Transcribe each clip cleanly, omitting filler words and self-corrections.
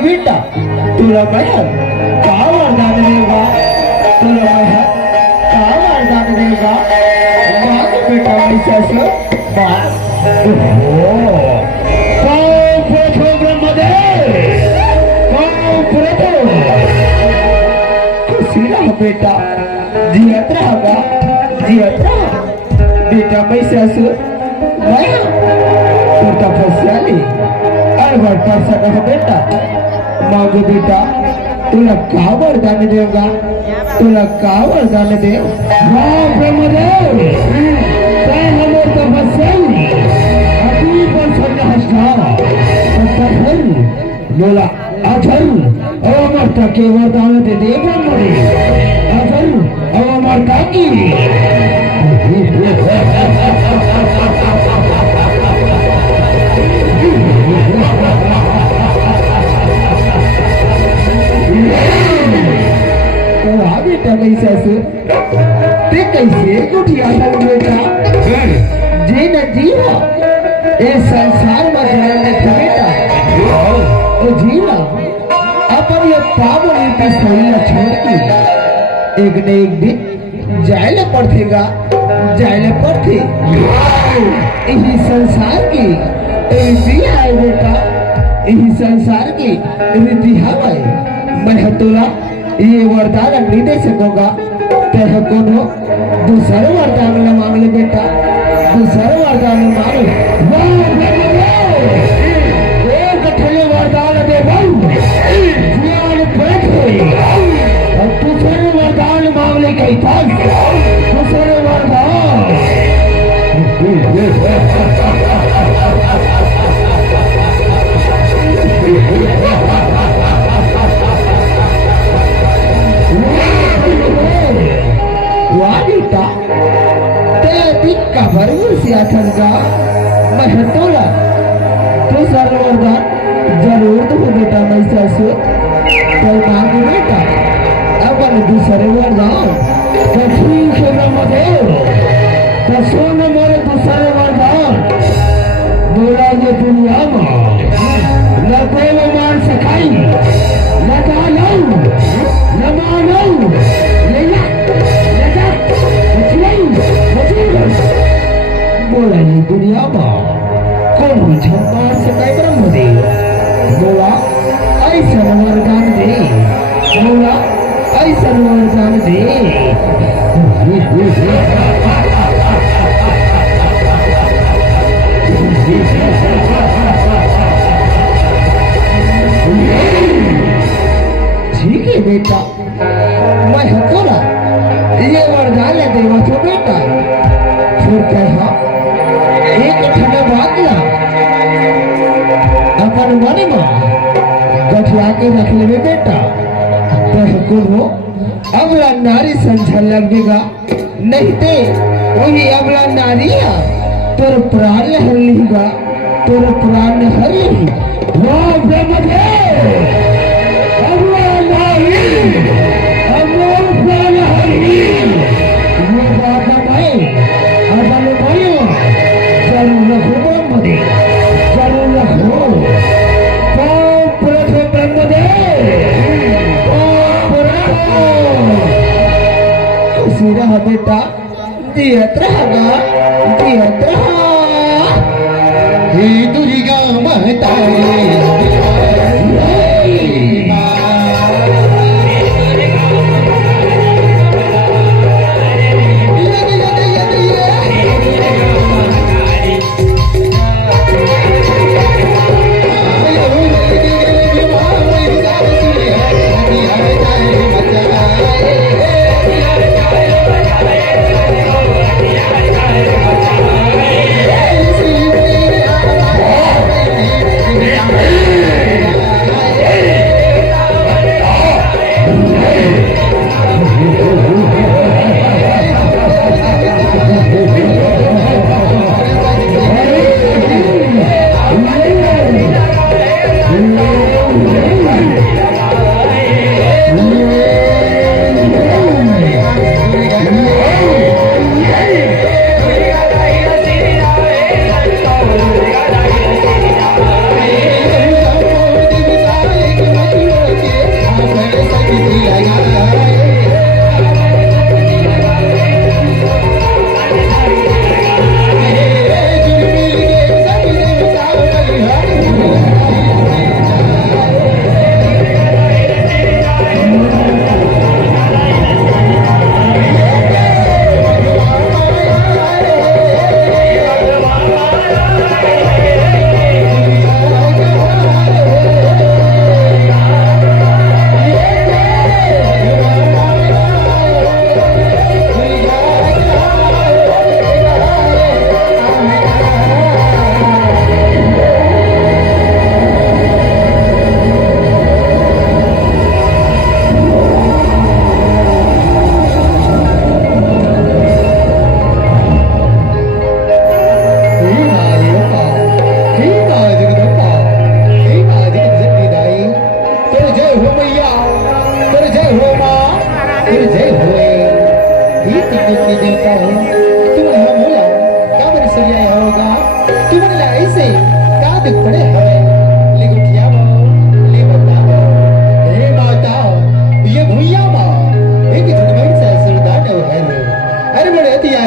बेटा तुला बहन का वरदान देगा, तुला बहन का वरदान देगा। मांग बेटा महिषासुर खुशी रहा बेटा, जियत रहा बेटा महिषासुर तू तपस्या ली कर सकता बेटा। मांगो बेटा तुला का वरदान देगा, तुला का वरदान दे। ब्रह्मदेव हमर तपस्या अभी पर बोला अधर अमरता के वरदान दे दे ब्रह्मदेव। अधर अमरता की ते कैसे गुटिया बेटा जी न जीवा ए संसार में जन्म बेटा ओ जीवा अपन ये पावन शरीर छोड़ के एक न एक दिन जायले पड़ेगा, जायले पड़ते यही संसार की रीति है बेटा, यही संसार की रीति है। मैं तोला ये वरदान नहीं दे सकोगा तेरे को दूसरे वरदान न मांग ले बेटा, दूसरे वरदान मांग एक ठले वरदान दे ज्ञान प्रकट हुई और दूसरे वरदान मांग ले कहीं था दूसरे वरदान वादिता का भरपूर से आठनगा मैं तोला तो सर्वरदान जरूर तो बेटा मैं सासु तो मांग बेटा अपन दूसरे वरदान तो ठीक है ब्रह्मदेव तो सोन मोरे दूसरे वरदान बोला ये दुनिया में न कोई मान सकाई न गालो न मानो बोला ये दुनिया में कौन छप्पर से कई ब्रह्मदेव बोला ऐसा वरदान दे, बोला ऐसा वरदान दे ठीक है बेटा मैं हकोला ये वरदान ले देवा तो बेटा फिर कहा एक ठंडा बात ला अपन मन में गठिया के रख ले बेटा तो अबला नारी संझा लगेगा नहीं ते वही अबला नारी तोर प्राण हर लेगा, तोर प्राण हर ली वाह ब्रह्मदेव अबला नारी अबला प्राण हर ली ये बात है अपन भयो जरूर रखो ब्रह्मदेव जरूर रखो खुशी रहा बेटा दियत रहा हे दुर्गा माता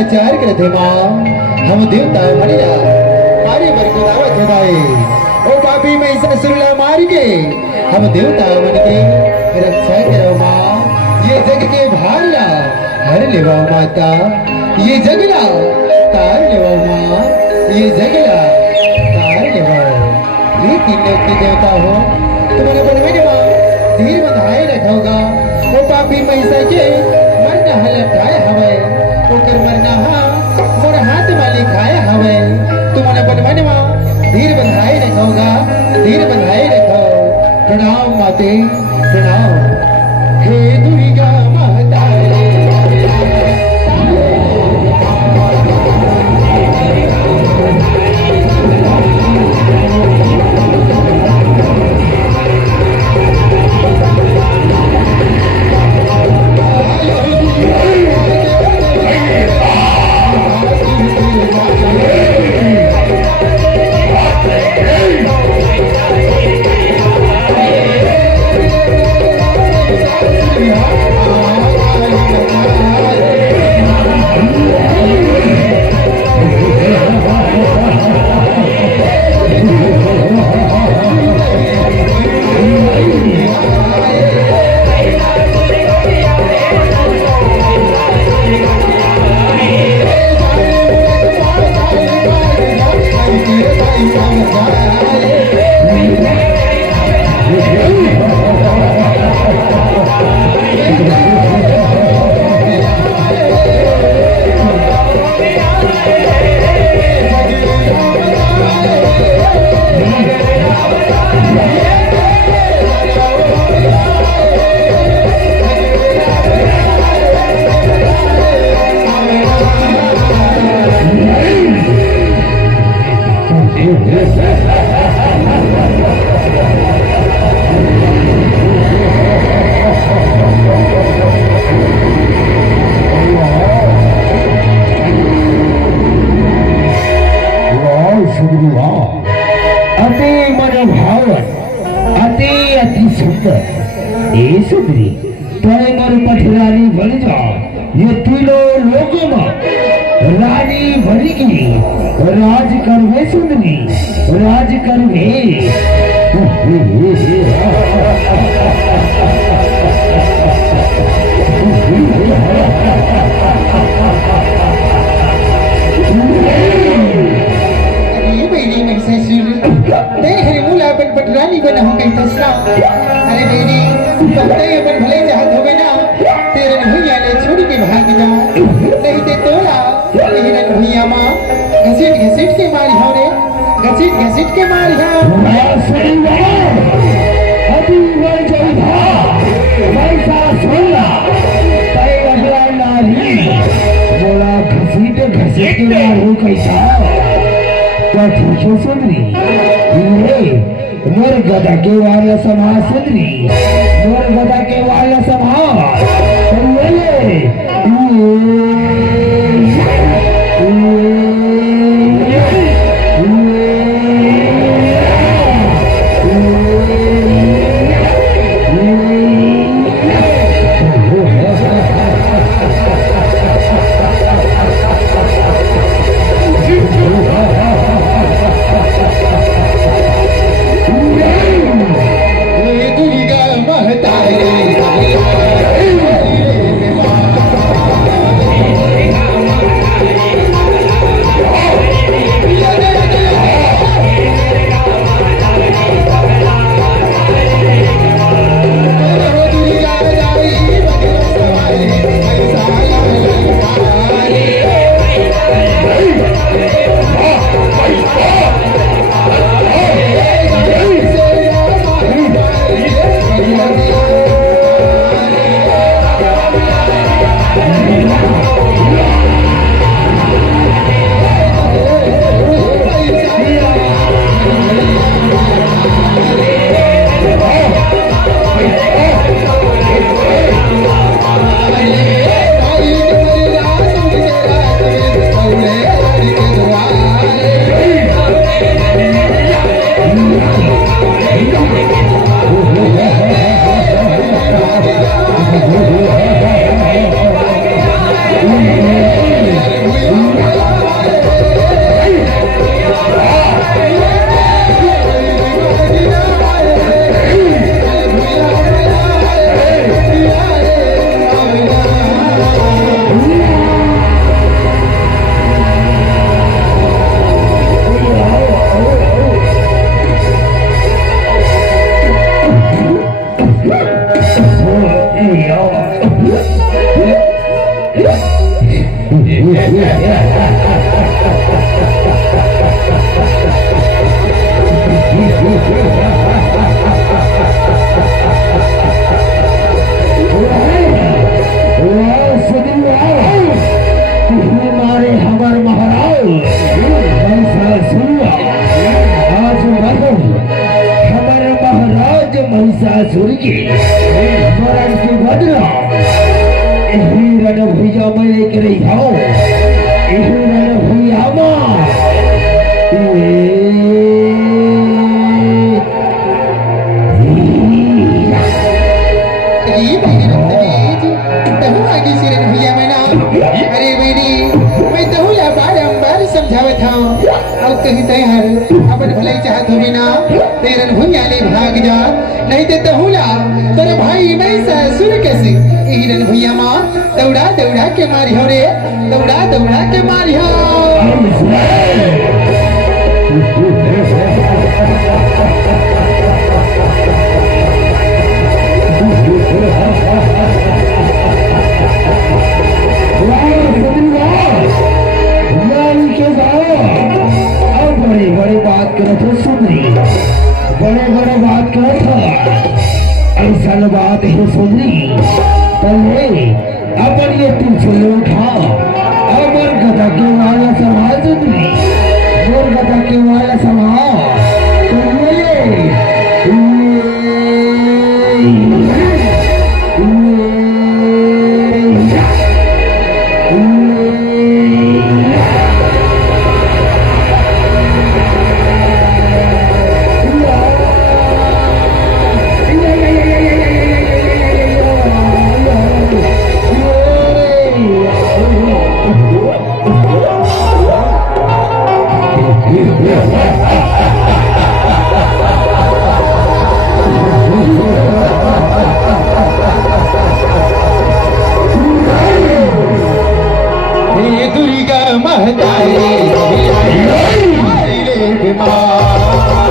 अत्याचार करे हम देवता मरिया मारी मर को दावत दाए ओ पापी में ससुरला मार के हम देवता मन के रक्षा करो मां लेवा माता ये जगला तार लेवा माँ ये जगला तार लेवा ये तीन लोग की देवता हो तुम्हारे बनवे ने माँ धीर बंधाए रखोगा वो पापी पैसा के मरना हलटाए हवे ओकर मरना हा मोर हाथ वाली खाए हवे तुम्हारे बनवे ने माँ धीर बंधाए रखोगा धीर बंधाए रखो प्रणाम माते प्रणाम हे दुर्गा माता सुंदरी तोय मोर पठरानी बन जाओ ये तीनों लोगों में रानी बनेगी राज करवे सुंदरी राज करवे पटरानी बना हो गई तसला अरे बेटी पत्ते अपन भले चाहत हो गए ना तेरे भैया ने छोड़ के भाग जा नहीं ते तोला तेरे भैया माँ घसीट घसीट के मारी हो रे घसीट के मारी हो अभी मैं चलता पैसा सुनला तय अगला नारी बोला घसीट के मारू कैसा तो ठीक है सुंदरी मोर गदा के वाला समाज सुंदरी मोर गदा के वाला समाज हमारे हमार महाराज हमारे महाराज महिषासुर के मरण के बदला रण भैया मैं लेके रही हूँ रण भैया ये मेरी रक्तबीज तहु आगे सिरन भैया मैं ना अरे बेटी मैं तहु या बारंबार समझावत हूँ अब कहीं तैयार अपन भलाई चाहत हो बिना तेरन भैया ले भाग जा नहीं तो तहु ला तेरे भाई मैं ससुर कैसे हिरन भैया माँ दौड़ा दौड़ा के मारी हो रे दौड़ा दौड़ा के मारी हो बड़े बड़े बात करो तो सुन रही बड़े बड़े बात करो था ऐसा बात है सुन रही पहले अपन ये पीछे उठा अमर गदा के वाला संभाल सुन रही मोर गदा के वाला संभाल तो हे दुर्गा महतारी ले बीमार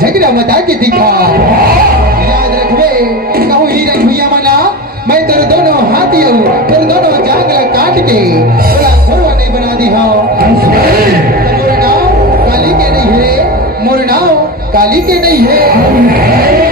झगड़ा बता के दिखा याद रखबे कहूँ हिरन भैया मना मैं तेरे दोनों हाथियों तेरे दोनों जांगला काट के थोड़ा थोड़ा नहीं बना दी हाँ मोर नाव काली के नहीं है मोर नाव काली के नहीं है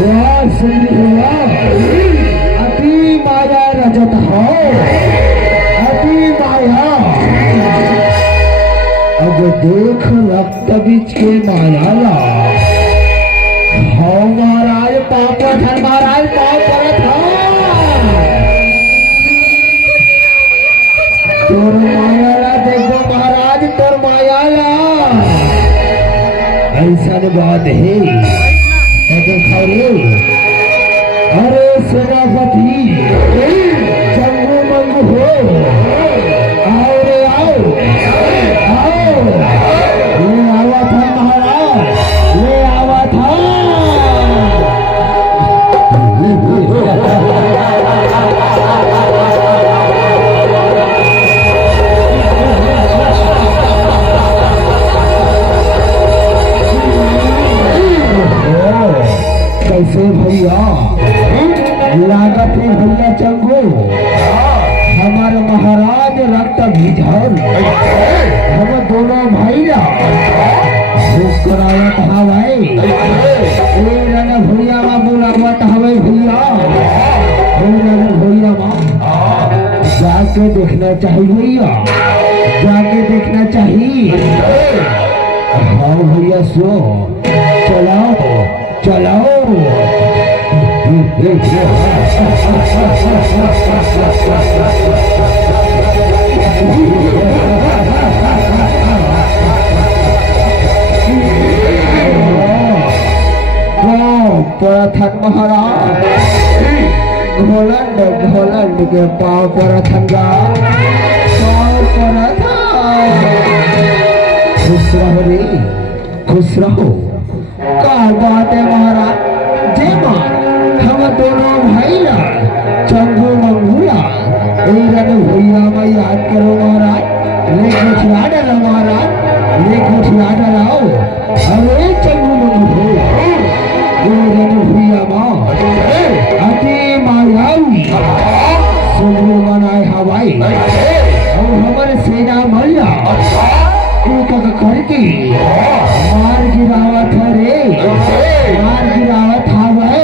वाह सुंदरी वाह, अति माया रजत हो, अति माया। अब देख रक्त बीच के माया ला, हो महाराज पाप धन महाराज पाप परत हो। तोर माया ला देखो महाराज, तोर माया ला ऐसा बात है। देखो रे, अरे सेनापति चंगू मंगू हो, आओ रे आओ, आओ, ले आवा था महाराज, ले आवा था। कैसे भैया लागत है भैया चंगू, हमारे महाराज रक्त भिजल, हम दोनों भैया करावत हवाई भैया माँ बुलावत हवे भैया, भैया माँ जाके देखना चाहिए भैया, जाके देखना चाहिए। हाँ भैया सो चलाओ चलाओ। प्रथन महाराज घोलंड घोलंड के पाव प्रथन का पाव प्रथन। खुश रहो रे, खुश रहो। का बात है महाराज, जय मां हम दोनों भैया चंगू मंगूला भैया में याद करो महाराज, ले गुठिया डालो महाराज, ले गुठिया डालो। अरे चंगू मंगू भैया माँ अति मायावी सुंदर मनाए हवाई, और हमारे सेना मैया एक करके मार गिरावत है रे, मार गिरावत हवे।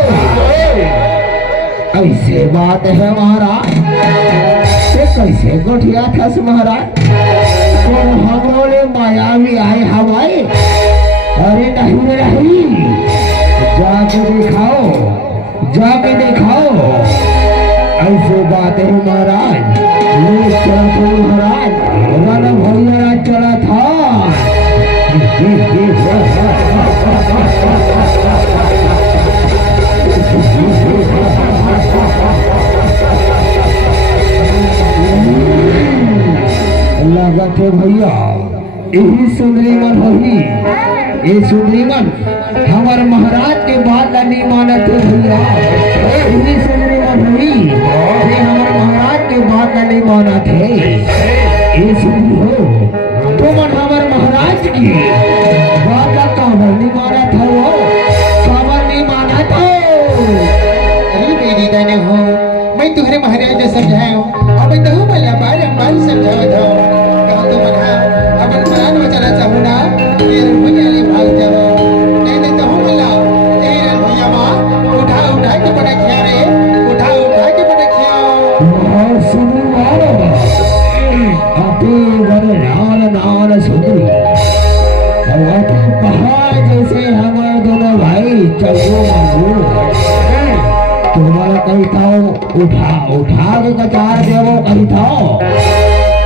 ऐसे बात है महाराज, कैसे गोठिया था महाराज, हमरों मायावी आए हवाई। अरे नहीं नहीं, जाके दिखाओ, जाके दिखाओ। ऐसे बात है महाराज, ले चला था महाराज, वाला भैया चला था। लागत है भैया यही सुंदरी मन होगी, ये सुंदरी मन हमारे महाराज के बात नहीं मानत है भैया, यही सुंदरी मन हुई ये हमारे महाराज के बात नहीं मानत है। ये सुंदरी हो तो मन हमारे महाराज की बात का काबर नहीं माना था, वो काबर नहीं माना था। अरे मेरी दाने हो, मैं तुम्हारे महाराज ने समझाया अब मैं तो बल्ला बार समझावा था। कहा तो मना अपन प्राण बचाना चाहूँ ना, ये भैया ले भाग जाओ, नहीं तो हूँ बल्ला ये भैया माँ उठा उठा के बड़ा खिया रे, उठा उठा के बड़ा खिया। सुनो अति बड़े नाल सुंदरी अति पहाड़ जैसे हमारे दोनों भाई चंगू मंगू, तुम्हारा कही था उठा उठा के कचार देवो कही था।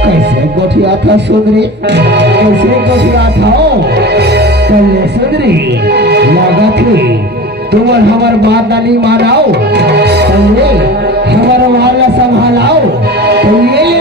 कैसे गोठिया था सुंदरी, कैसे गोठिया था कल सुंदरी, लगा थी तुम हमार बात नहीं मानाओ, कल हमारा वाला संभालाओ। तो ये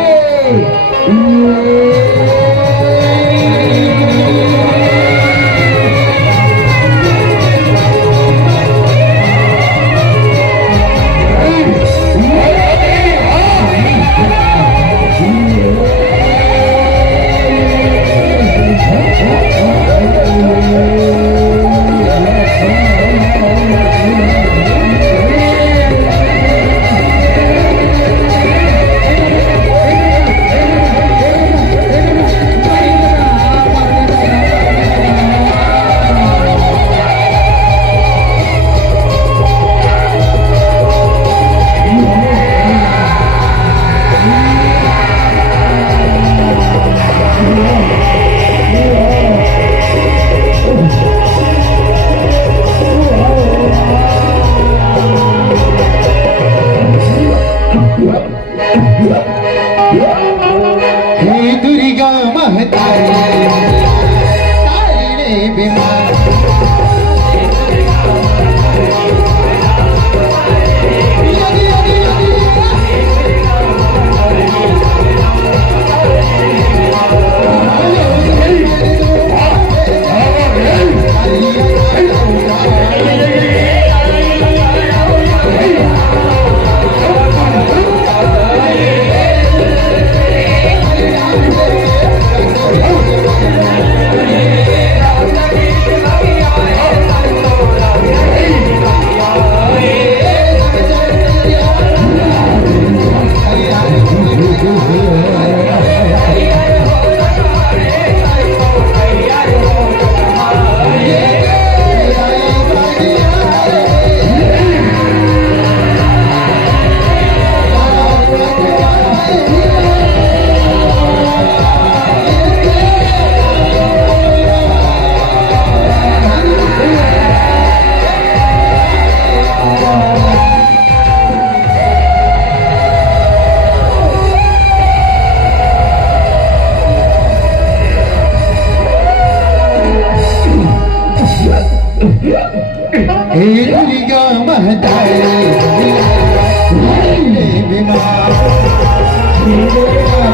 हे दुर्गा महतारी तारिले बीमार हे दुर्गा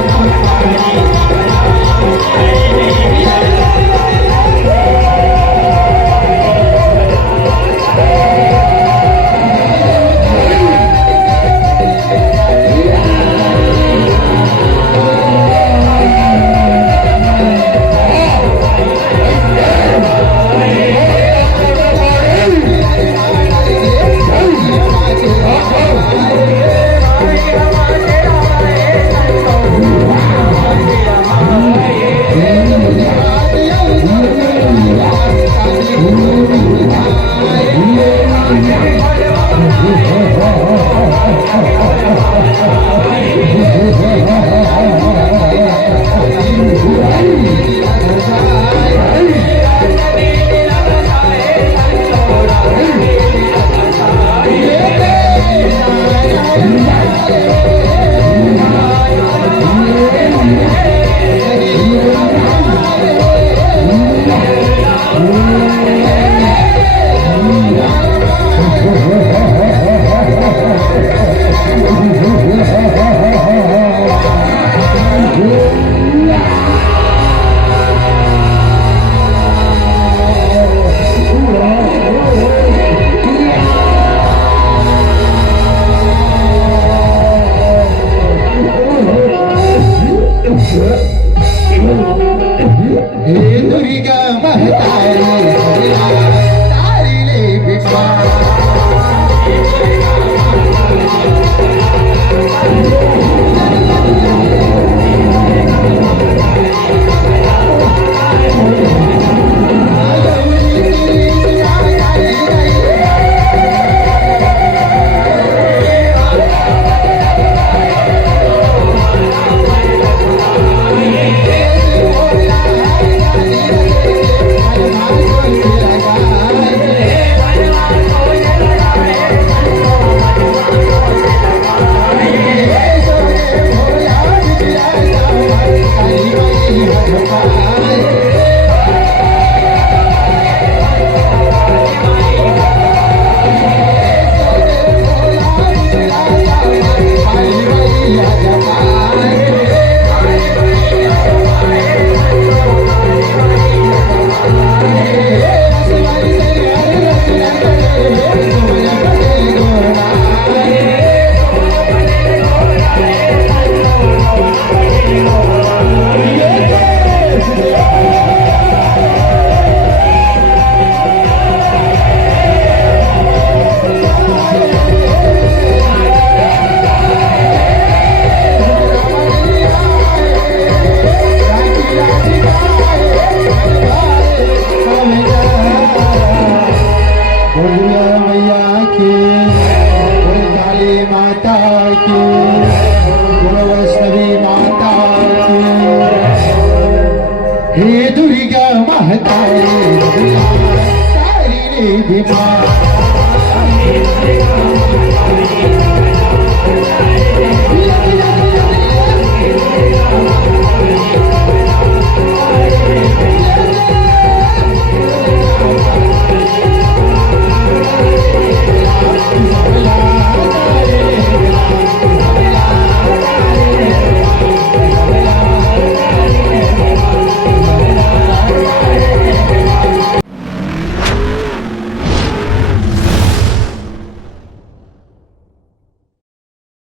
बीमार